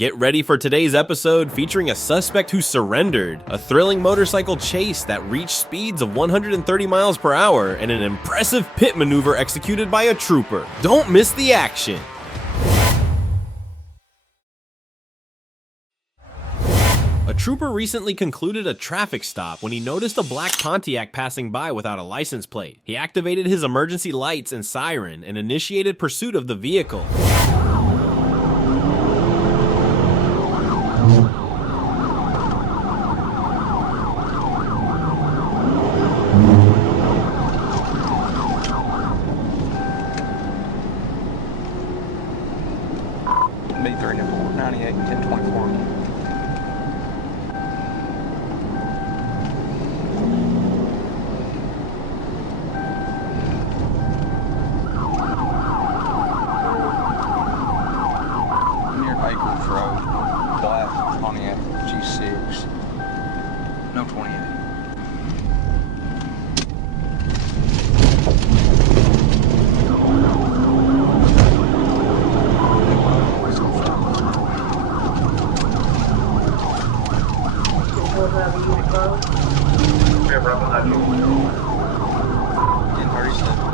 Get ready for today's episode featuring a suspect who surrendered, a thrilling motorcycle chase that reached speeds of 130 miles per hour, and an impressive pit maneuver executed by a trooper. Don't miss the action! A trooper recently concluded a traffic stop when he noticed a black Pontiac passing by without a license plate. He activated his emergency lights and siren and initiated pursuit of the vehicle. B3 98 1024. Acres Road, black Pontiac G6, no 28. In 37.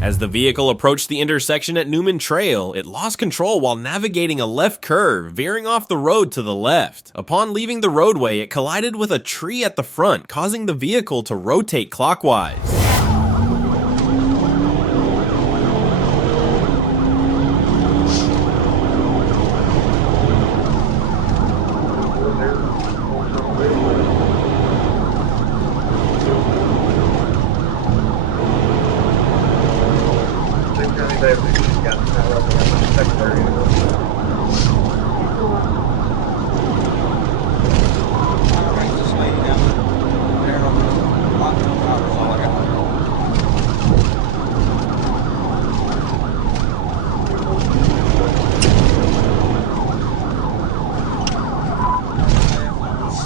As the vehicle approached the intersection at Newman Trail, it lost control while navigating a left curve, veering off the road to the left. Upon leaving the roadway, it collided with a tree at the front, causing the vehicle to rotate clockwise.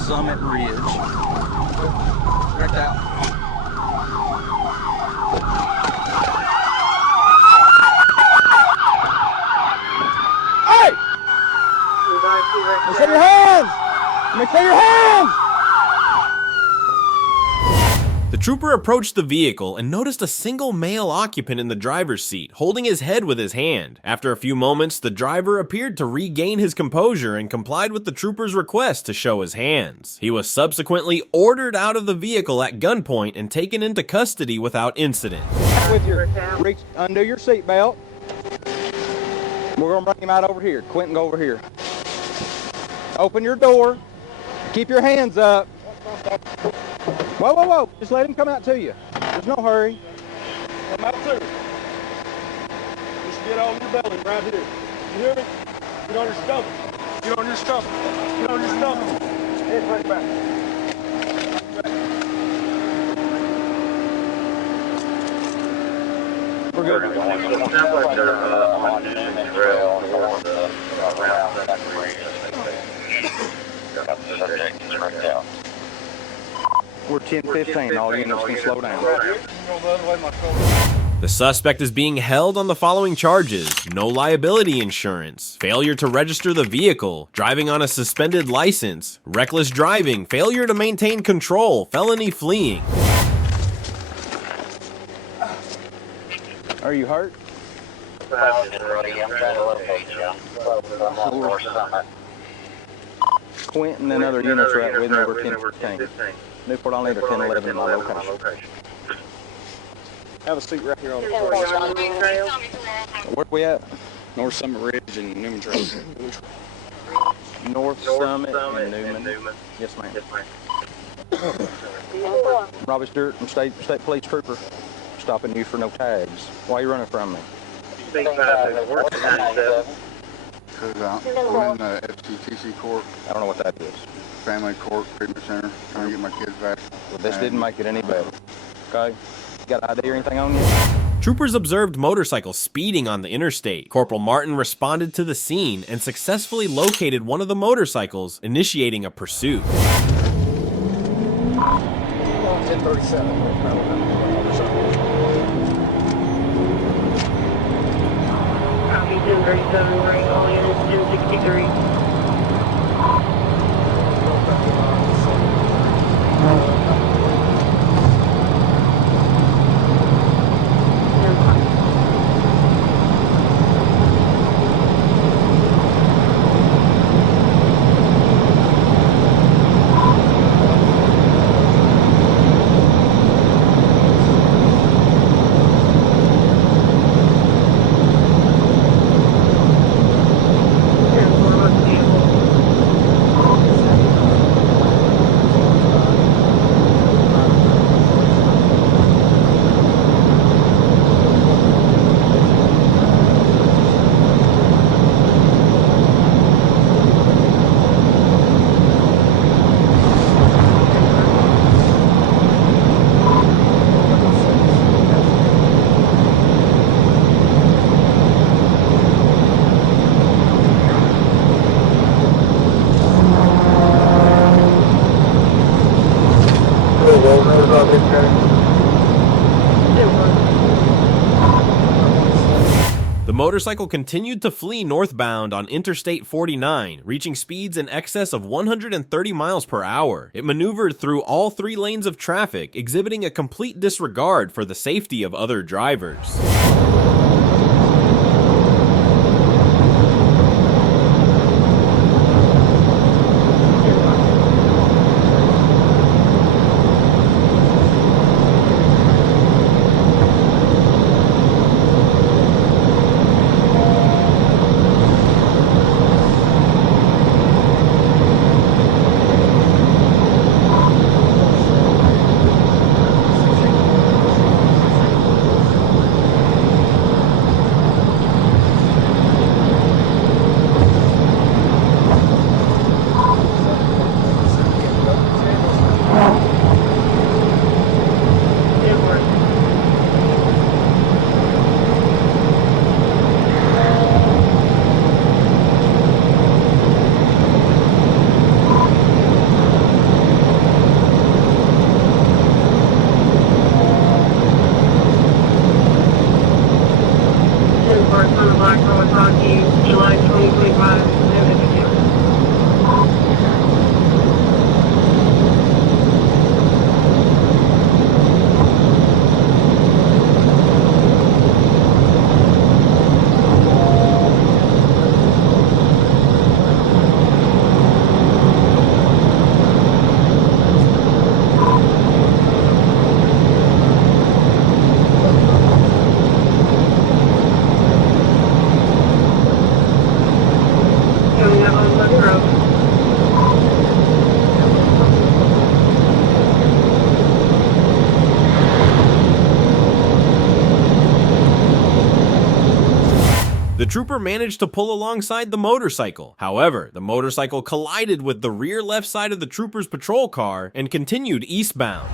Summit Ridge. Right out. Hey! Let me see your hands! Let me see your hands! The trooper approached the vehicle and noticed a single male occupant in the driver's seat, holding his head with his hand. After a few moments, the driver appeared to regain his composure and complied with the trooper's request to show his hands. He was subsequently ordered out of the vehicle at gunpoint and taken into custody without incident. With your undo your seatbelt. We're gonna bring him out over here. Quentin, go over here. Open your door. Keep your hands up. Whoa, whoa, whoa. Just let him come out to you. There's no hurry. Come out too. Just get on your belly right here. You hear me? Get on your stomach. Get on your stomach. Get on your stomach. Head right back. We're good. It sounds like they're on Newman Trail north around that region. We're 10-15. All units can slow down. The suspect is being held on the following charges: no liability insurance, failure to register the vehicle, driving on a suspended license, reckless driving, failure to maintain control, felony fleeing. Are you hurt? Quentin and other units are at with me over 10-15. Newport, I'll need a 10-11 in my location. Have a seat right here on the floor. Where we at? North Summit Ridge and Newman Trail. North Summit and Newman. Yes, ma'am. Robbie Stewart, I'm State Police Trooper. stopping you for no tags. Why are you running from me? Because I'm in the FTTC court, I don't know what that is. family court, treatment center, trying to get my kids back. Well, this didn't make it any better. Okay? You got ID or anything on you? Troopers observed motorcycles speeding on the interstate. Corporal Martin responded to the scene and successfully located one of the motorcycles, initiating a pursuit. 1037. Copy 1037, bring all units 1063. The motorcycle continued to flee northbound on Interstate 49, reaching speeds in excess of 130 miles per hour. It maneuvered through all 3 lanes of traffic, exhibiting a complete disregard for the safety of other drivers. July 2025, Memphis. Coming up on West Road. The trooper managed to pull alongside the motorcycle. However, the motorcycle collided with the rear left side of the trooper's patrol car and continued eastbound.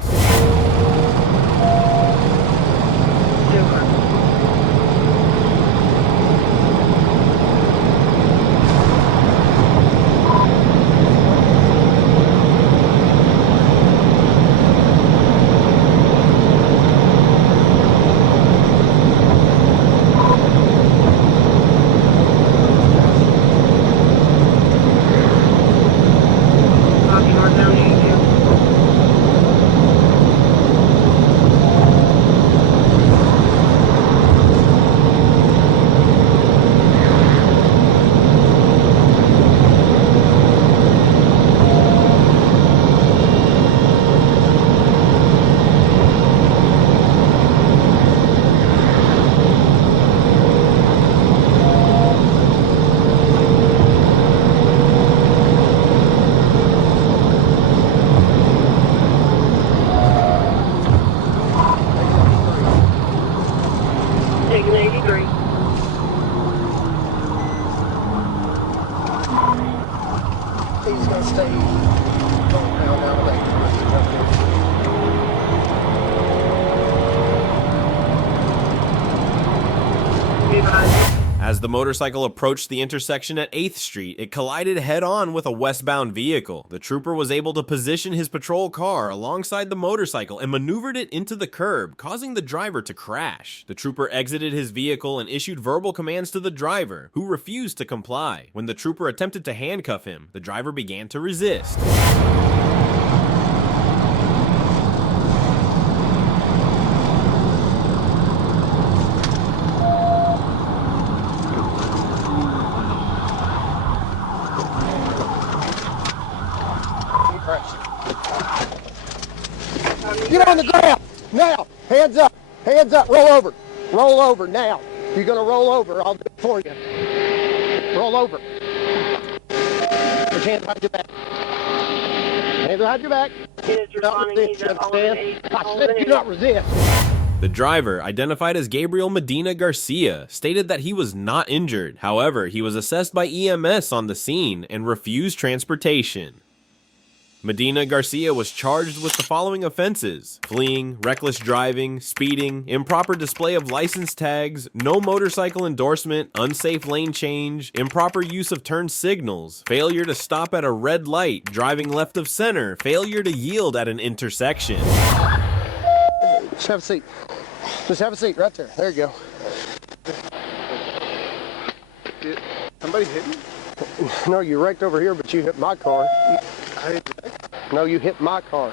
Copy North Down 82. 83. He's gonna stay going down that. As the motorcycle approached the intersection at 8th Street, it collided head-on with a westbound vehicle. The trooper was able to position his patrol car alongside the motorcycle and maneuvered it into the curb, causing the driver to crash. The trooper exited his vehicle and issued verbal commands to the driver, who refused to comply. When the trooper attempted to handcuff him, the driver began to resist. Get on the ground now. Hands up. Hands up. Roll over. Roll over now. You're gonna roll over. I'll do it for you. Roll over. Put your hands behind your back. Hands behind your back. Units responding. He's at all in 8. I said do not resist. The driver, identified as Gabriel Medina Garcia, stated that he was not injured. However, he was assessed by EMS on the scene and refused transportation. Medina Garcia was charged with the following offenses: fleeing, reckless driving, speeding, improper display of license tags, no motorcycle endorsement, unsafe lane change, improper use of turn signals, failure to stop at a red light, driving left of center, failure to yield at an intersection. Just have a seat. Just have a seat right there. There you go. Somebody hit me? No, you wrecked over here, but you hit my car. No, you hit my car.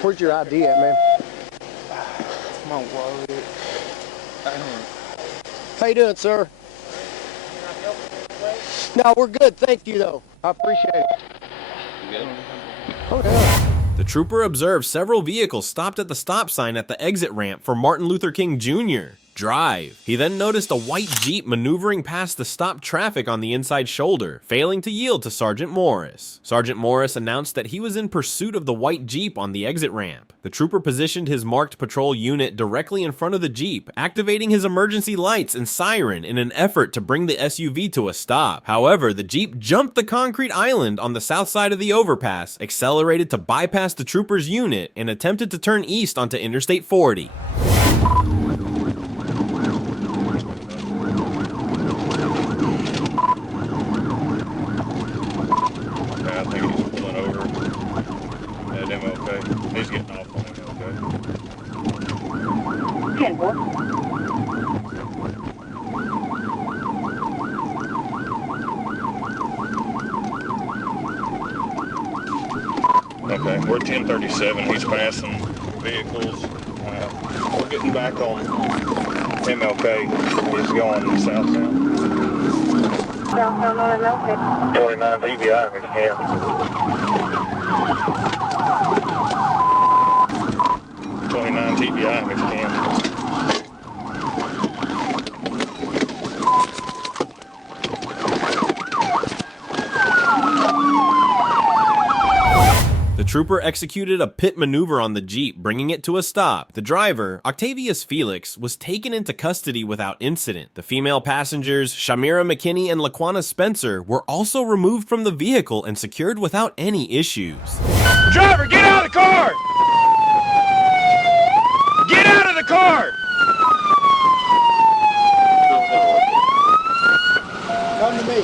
Where's your ID at, man? My wallet. How you doing, sir? No, we're good. Thank you, though. I appreciate it. You good? Oh, yeah. The trooper observed several vehicles stopped at the stop sign at the exit ramp for Martin Luther King Jr. Drive. He then noticed a white Jeep maneuvering past the stopped traffic on the inside shoulder, failing to yield to Sergeant Morris. Sergeant Morris announced that he was in pursuit of the white Jeep on the exit ramp. The trooper positioned his marked patrol unit directly in front of the Jeep, activating his emergency lights and siren in an effort to bring the SUV to a stop. However, the Jeep jumped the concrete island on the south side of the overpass, accelerated to bypass the trooper's unit, and attempted to turn east onto Interstate 40. I think he's pulling over at MLK. He's getting off on MLK. 10-4. Okay, we're 1037. He's passing vehicles. We're getting back on MLK. He's going south now. Southbound on MLK. 29 DBI if you can. 29 TBI if you can. The trooper executed a pit maneuver on the Jeep, bringing it to a stop. The driver, Octavius Felix, was taken into custody without incident. The female passengers, Shamira McKinney and Laquana Spencer, were also removed from the vehicle and secured without any issues. Driver, get out of the car! Get out of the car! Come to me.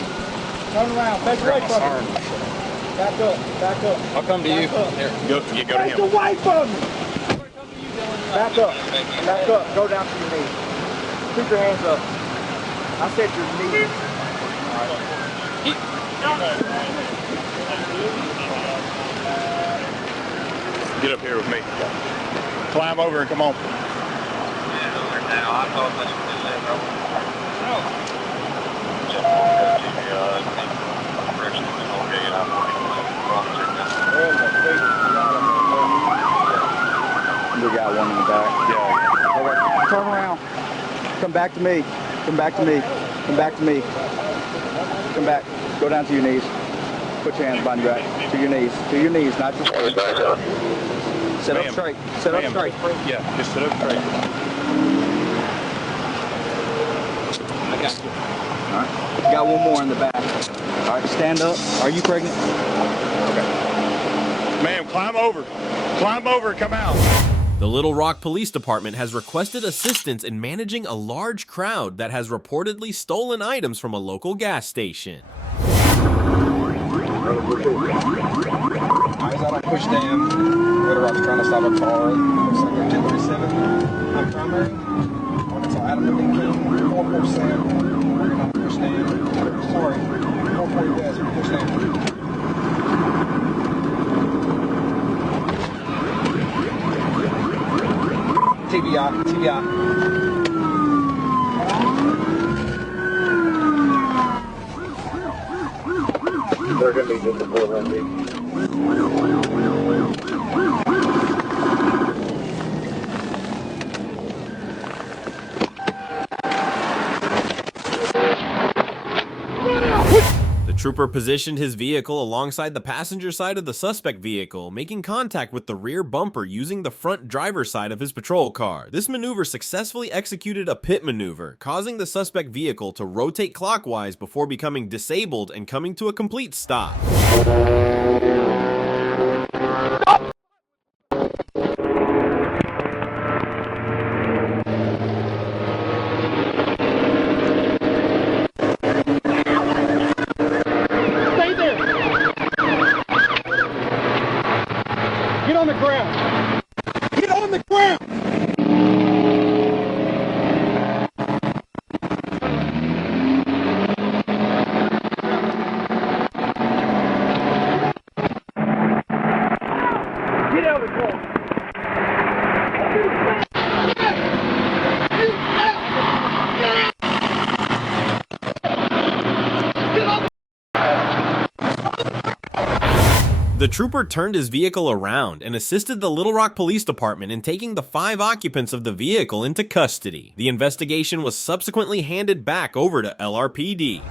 Turn around. Face away from me. Back up. Back up. I'll come to you. Here. Go to him. away from me. Back up. Back up. Go down to your knees. Put your hands up. I said your knees. Get up here with me. Climb over and come on. We got one in the back. Yeah. Okay. Turn around. Come back to me. Come back to me. Come back to me. Come back. Go down to your knees. Put your hands behind your back. To your knees. To your knees, not your face. Sit up Ma'am. straight. Sit up Ma'am. straight. Yeah, just sit up straight. I got you. All right. Got one more in the back. All right, stand up. Are you pregnant? Ma'am, climb over. Climb over and come out. The Little Rock Police Department has requested assistance in managing a large crowd that has reportedly stolen items from a local gas station. Eyes out on push down. Little Rock's trying to stop a car. Looks like a 1037 on primary. When it's on Adam and King, 447. We're going to push down. Sorry, 440 west, push down. TBI. They're going to be just a little bit. The trooper positioned his vehicle alongside the passenger side of the suspect vehicle, making contact with the rear bumper using the front driver's side of his patrol car. This maneuver successfully executed a pit maneuver, causing the suspect vehicle to rotate clockwise before becoming disabled and coming to a complete stop. Get on the ground. Get on the ground. Get out of the car. The trooper turned his vehicle around and assisted the Little Rock Police Department in taking the 5 occupants of the vehicle into custody. The investigation was subsequently handed back over to LRPD.